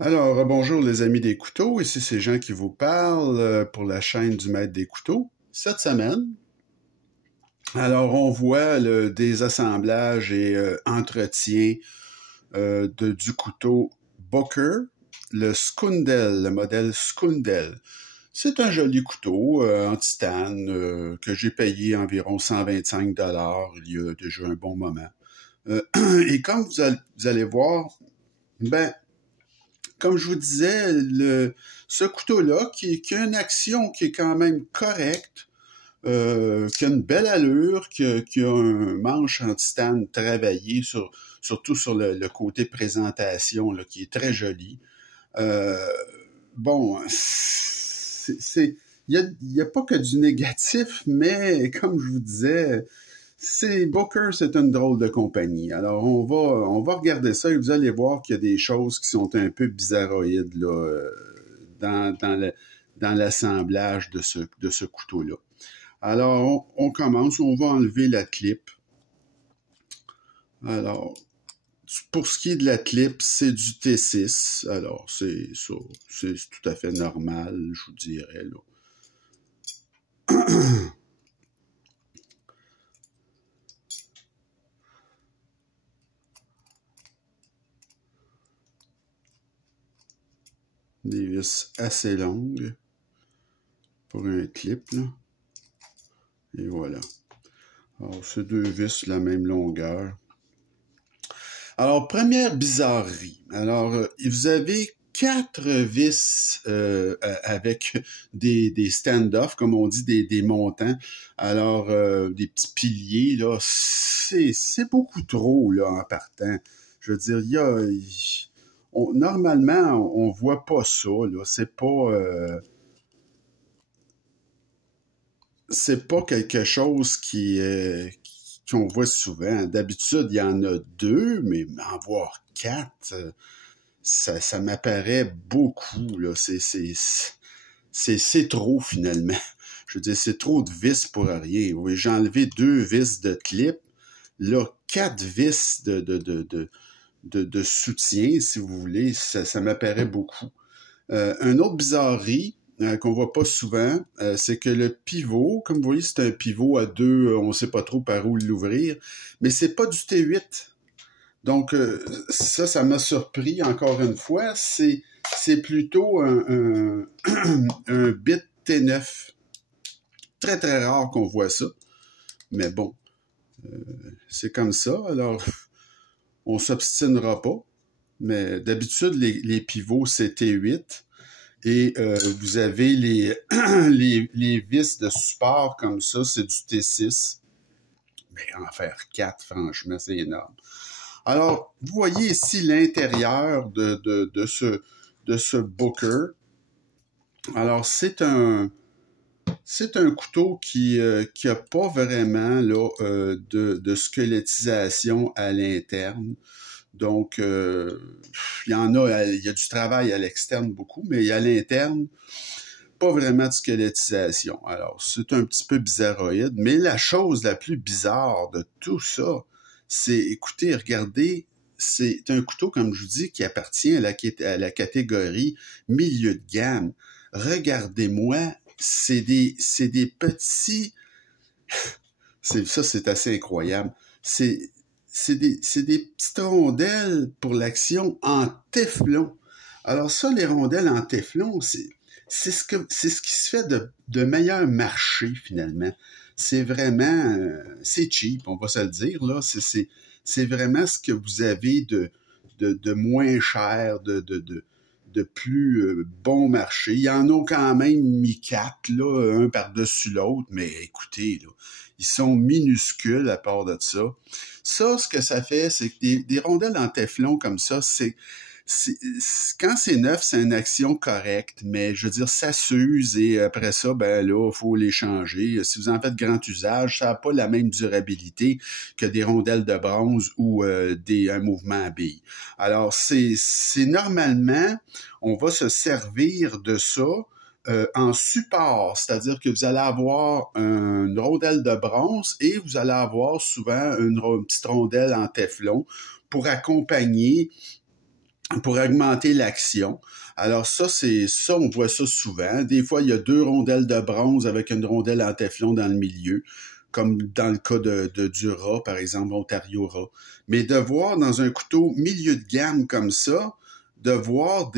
Alors, bonjour les amis des couteaux, ici c'est Jean qui vous parle pour la chaîne du Maître des couteaux. Cette semaine, alors on voit le désassemblage et entretien du couteau Booker, le Skundel, le modèle Skundel. C'est un joli couteau en titane que j'ai payé environ 125 il y a déjà un bon moment. Et comme vous allez voir, ben comme je vous disais, ce couteau-là, qui a une action qui est quand même correcte, qui a une belle allure, qui a un manche en titane travaillé, surtout sur le côté présentation, là, qui est très joli. Euh, bon, il y a pas que du négatif, mais comme je vous disais, Booker, c'est une drôle de compagnie. Alors, on va regarder ça et vous allez voir qu'il y a des choses qui sont un peu bizarroïdes là, dans l'assemblage de ce couteau-là. Alors, on commence, on va enlever la clip. Alors, pour ce qui est de la clip, c'est du T6. Alors, c'est ça, c'est tout à fait normal, je vous dirais, là. Des vis assez longues pour un clip, là. Et voilà. Alors, c'est deux vis la même longueur. Alors, première bizarrerie. Alors, vous avez quatre vis avec des stand-off, comme on dit, des montants. Alors, des petits piliers, là, c'est beaucoup trop, là, en partant. Je veux dire, normalement, on voit pas ça, là. C'est pas quelque chose qu'on voit souvent. D'habitude, il y en a deux, mais en voir quatre, ça m'apparaît beaucoup, là. C'est trop, finalement. Je veux dire, c'est trop de vis pour rien. Oui, j'ai enlevé deux vis de clip. Là, quatre vis de soutien, si vous voulez. Ça m'apparaît beaucoup. Un autre bizarrerie, qu'on voit pas souvent, c'est que le pivot, comme vous voyez, c'est un pivot à deux, on sait pas trop par où l'ouvrir, mais c'est pas du T8. Donc, ça m'a surpris encore une fois. C'est plutôt un bit T9. Très, très rare qu'on voit ça. Mais bon, c'est comme ça. Alors, on s'obstinera pas. Mais d'habitude, les pivots, c'est T8. Et vous avez les vis de support comme ça, c'est du T6. Mais en faire 4, franchement, c'est énorme. Alors, vous voyez ici l'intérieur de ce Booker. Alors, c'est un couteau qui a pas vraiment là, de squelettisation à l'interne. Donc, il y a du travail à l'externe beaucoup, mais à l'interne, pas vraiment de squelettisation. Alors, c'est un petit peu bizarroïde, mais la chose la plus bizarre de tout ça, c'est, écoutez, regardez, c'est un couteau, comme je vous dis, qui appartient à la catégorie milieu de gamme. Regardez-moi, c'est des petits... c'est assez incroyable. C'est des petites rondelles pour l'action en téflon. Alors ça, les rondelles en téflon, c'est ce qui se fait de meilleur marché, finalement. C'est vraiment, c'est cheap, on va se le dire, là. C'est vraiment ce que vous avez de moins cher, de plus bon marché. Il y en a quand même mis quatre, là, un par-dessus l'autre, mais écoutez, là, ils sont minuscules à part de ça. Ça, ce que ça fait, c'est que des rondelles en téflon comme ça, quand c'est neuf, c'est une action correcte, mais je veux dire, ça s'use et après ça, ben là, il faut les changer. Si vous en faites grand usage, ça n'a pas la même durabilité que des rondelles de bronze ou un mouvement à billes. Alors, c'est normalement, on va se servir de ça en support, c'est-à-dire que vous allez avoir une rondelle de bronze et vous allez avoir souvent une petite rondelle en téflon pour accompagner pour augmenter l'action. Alors ça, on voit ça souvent. Des fois, il y a 2 rondelles de bronze avec une rondelle en téflon dans le milieu, comme dans le cas du rat, par exemple, Ontario rat. Mais de voir dans un couteau milieu de gamme comme ça, de voir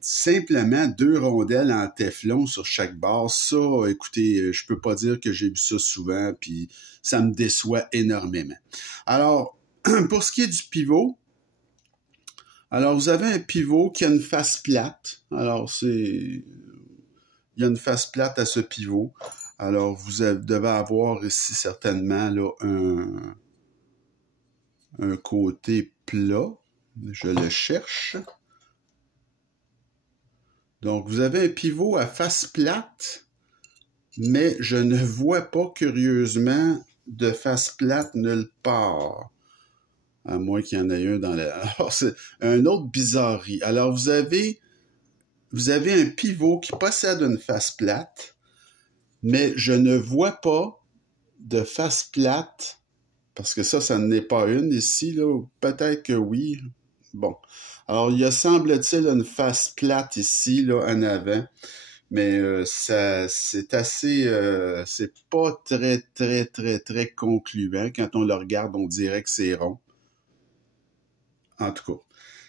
simplement 2 rondelles en téflon sur chaque barre, ça, écoutez, je peux pas dire que j'ai vu ça souvent, puis ça me déçoit énormément. Alors, pour ce qui est du pivot, alors vous avez un pivot qui a une face plate. Alors, il y a une face plate à ce pivot. Alors, vous devez avoir ici certainement là, un côté plat. Je le cherche. Donc, vous avez un pivot à face plate, mais je ne vois pas, curieusement, de face plate nulle part. À moins qu'il y en ait un dans la... Alors, c'est un autre bizarrerie. Alors, vous avez un pivot qui possède une face plate, mais je ne vois pas de face plate, parce que ça n'est pas une ici, là. Peut-être que oui. Bon. Alors, il y a, semble-t-il, une face plate ici, là, en avant. Mais c'est assez... c'est pas très, très, très, très concluant. Quand on le regarde, on dirait que c'est rond. En tout cas,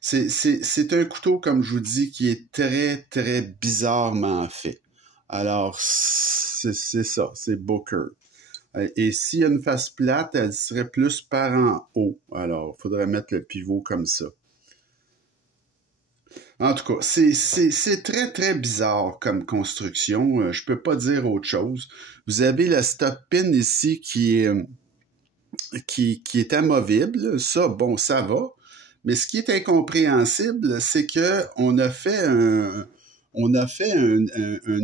c'est un couteau, comme je vous dis, qui est très, très bizarrement fait. Alors, c'est ça, c'est Booker. Et s'il y a une face plate, elle serait plus par en haut. Alors, il faudrait mettre le pivot comme ça. En tout cas, c'est très, très bizarre comme construction. Je peux pas dire autre chose. Vous avez la stop pin ici qui est amovible. Ça, bon, ça va. Mais ce qui est incompréhensible, c'est que on a fait un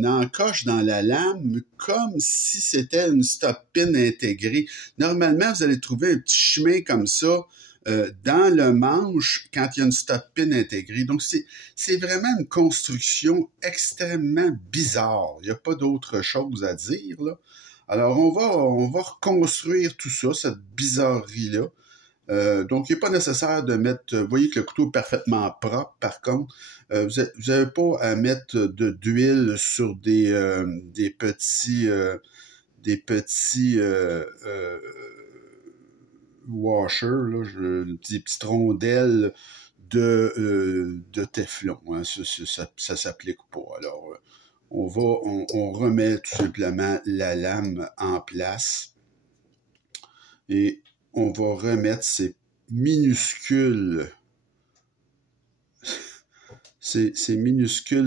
encoche dans la lame comme si c'était une stop pin intégrée. Normalement, vous allez trouver un petit chemin comme ça dans le manche quand il y a une stop pin intégrée. Donc, c'est vraiment une construction extrêmement bizarre. Il n'y a pas d'autre chose à dire, là. Alors, on va reconstruire tout ça, cette bizarrerie-là. Donc, il n'est pas nécessaire de mettre... Vous voyez que le couteau est parfaitement propre, par contre. Vous n'avez pas à mettre d'huile sur des petits washers, là, des petites rondelles de téflon. Hein. Ça s'applique pas. Alors, on remet tout simplement la lame en place et on va remettre ces minuscules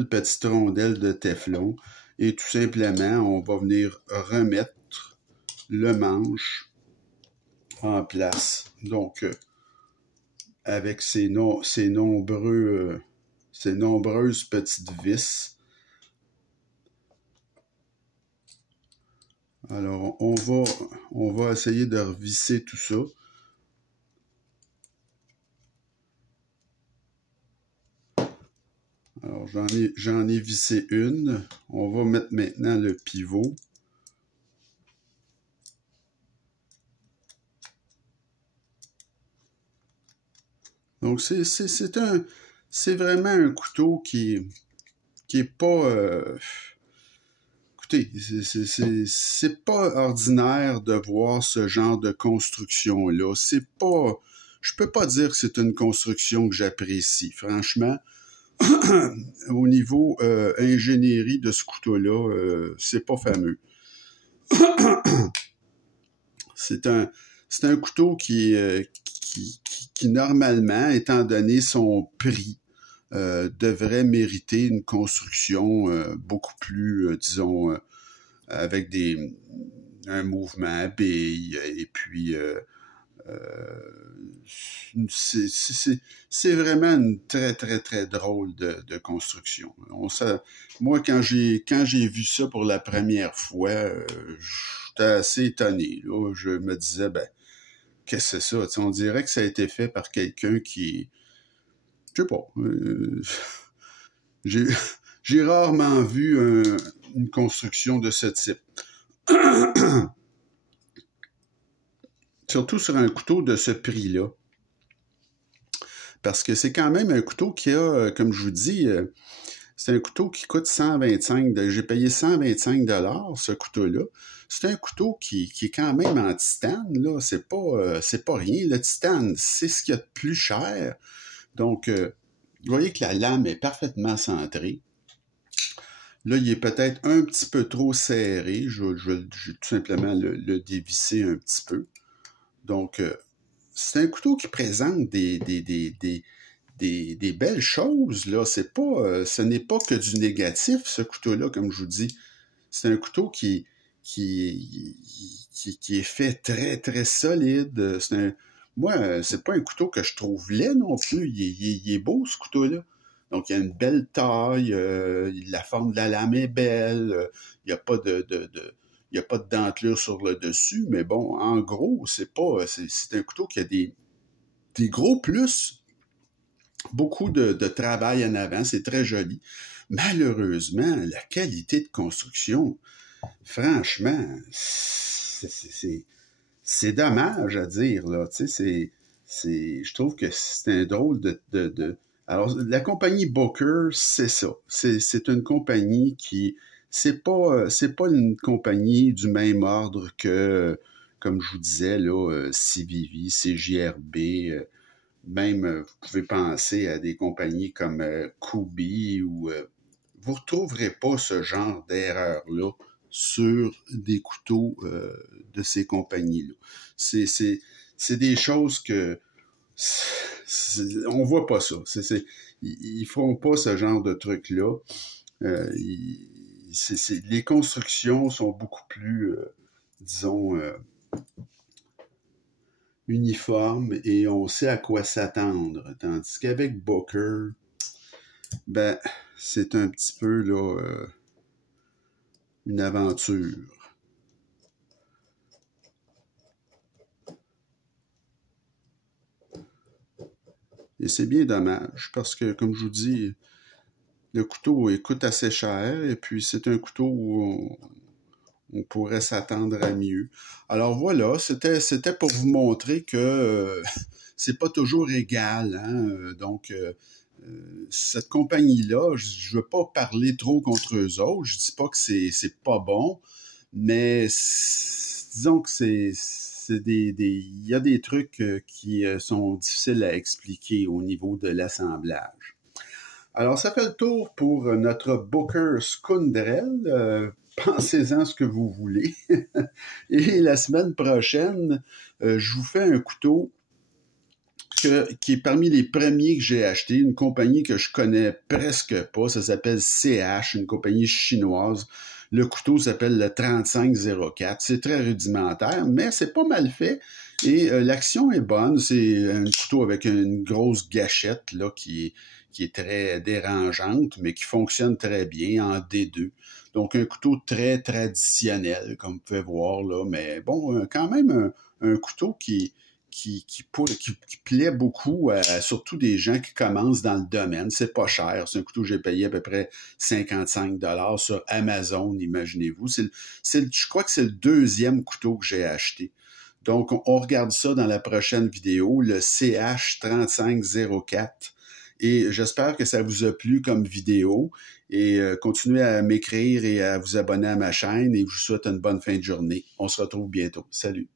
petites rondelles de téflon et tout simplement, on va venir remettre le manche en place. Donc, avec ces nombreuses petites vis. Alors, on va essayer de revisser tout ça. Alors, j'en ai vissé une. On va mettre maintenant le pivot. Donc, c'est vraiment un couteau qui est pas... écoutez, c'est pas ordinaire de voir ce genre de construction-là. C'est pas... Je peux pas dire que c'est une construction que j'apprécie. Franchement, au niveau ingénierie de ce couteau-là, c'est pas fameux. C'est un couteau qui normalement, étant donné son prix, devrait mériter une construction beaucoup plus, disons, avec un mouvement à billes, et puis c'est vraiment une très, très, très drôle de construction. Moi, quand j'ai vu ça pour la première fois, j'étais assez étonné. Là. Je me disais, ben, qu'est-ce que c'est ça? T'sais, on dirait que ça a été fait par quelqu'un qui... Je sais pas. J'ai rarement vu une construction de ce type. Surtout sur un couteau de ce prix-là. parce que c'est quand même un couteau qui a, comme je vous dis, c'est un couteau qui coûte 125. J'ai payé 125 $ ce couteau-là. C'est un couteau qui est quand même en titane, là. C'est pas rien. Le titane, c'est ce qu'il y a de plus cher. Donc, vous voyez que la lame est parfaitement centrée. Là, il est peut-être un petit peu trop serré. Je vais tout simplement le dévisser un petit peu. Donc, c'est un couteau qui présente des belles choses, là. Ce n'est pas que du négatif, ce couteau-là, comme je vous dis. C'est un couteau qui est fait très, très solide. Moi, c'est pas un couteau que je trouve laid non plus. Il est beau, ce couteau-là. Donc, il y a une belle taille, la forme de la lame est belle, il n'y a pas il n'y a pas de dentelure sur le dessus, mais bon, en gros, c'est un couteau qui a des gros plus, beaucoup de travail en avant, c'est très joli. Malheureusement, la qualité de construction, franchement, c'est dommage à dire, là. Tu sais, je trouve que c'est un drôle de... Alors, la compagnie Booker, c'est ça. C'est une compagnie qui... C'est pas une compagnie du même ordre que, comme je vous disais, là, CVV, CJRB, même, vous pouvez penser à des compagnies comme Kubi ou... vous ne retrouverez pas ce genre d'erreur-là sur des couteaux de ces compagnies-là. C'est des choses que... on voit pas ça. Ils font pas ce genre de truc-là. Les constructions sont beaucoup plus, disons, uniformes et on sait à quoi s'attendre. Tandis qu'avec Booker, ben, c'est un petit peu là une aventure. Et c'est bien dommage parce que, comme je vous dis, le couteau il coûte assez cher et puis c'est un couteau où on pourrait s'attendre à mieux. Alors voilà, c'était pour vous montrer que c'est pas toujours égal. Hein? Donc, cette compagnie-là, je veux pas parler trop contre eux autres. Je dis pas que c'est pas bon, mais disons que il y a des trucs qui sont difficiles à expliquer au niveau de l'assemblage. Alors, ça fait le tour pour notre Booker Skundrel. Pensez-en ce que vous voulez. Et la semaine prochaine, je vous fais un couteau qui est parmi les premiers que j'ai acheté, une compagnie que je connais presque pas. Ça s'appelle CH, une compagnie chinoise. Le couteau s'appelle le 3504. C'est très rudimentaire, mais c'est pas mal fait. Et l'action est bonne. C'est un couteau avec une grosse gâchette là qui est très dérangeante, mais qui fonctionne très bien en D2. Donc, un couteau très traditionnel, comme vous pouvez voir là, mais bon, quand même un couteau qui plaît beaucoup à surtout des gens qui commencent dans le domaine. C'est pas cher. C'est un couteau que j'ai payé à peu près 55 $ sur Amazon, imaginez-vous. Je crois que c'est le deuxième couteau que j'ai acheté. Donc, on regarde ça dans la prochaine vidéo, le CH3504. Et j'espère que ça vous a plu comme vidéo. Et continuez à m'écrire et à vous abonner à ma chaîne. Et je vous souhaite une bonne fin de journée. On se retrouve bientôt. Salut!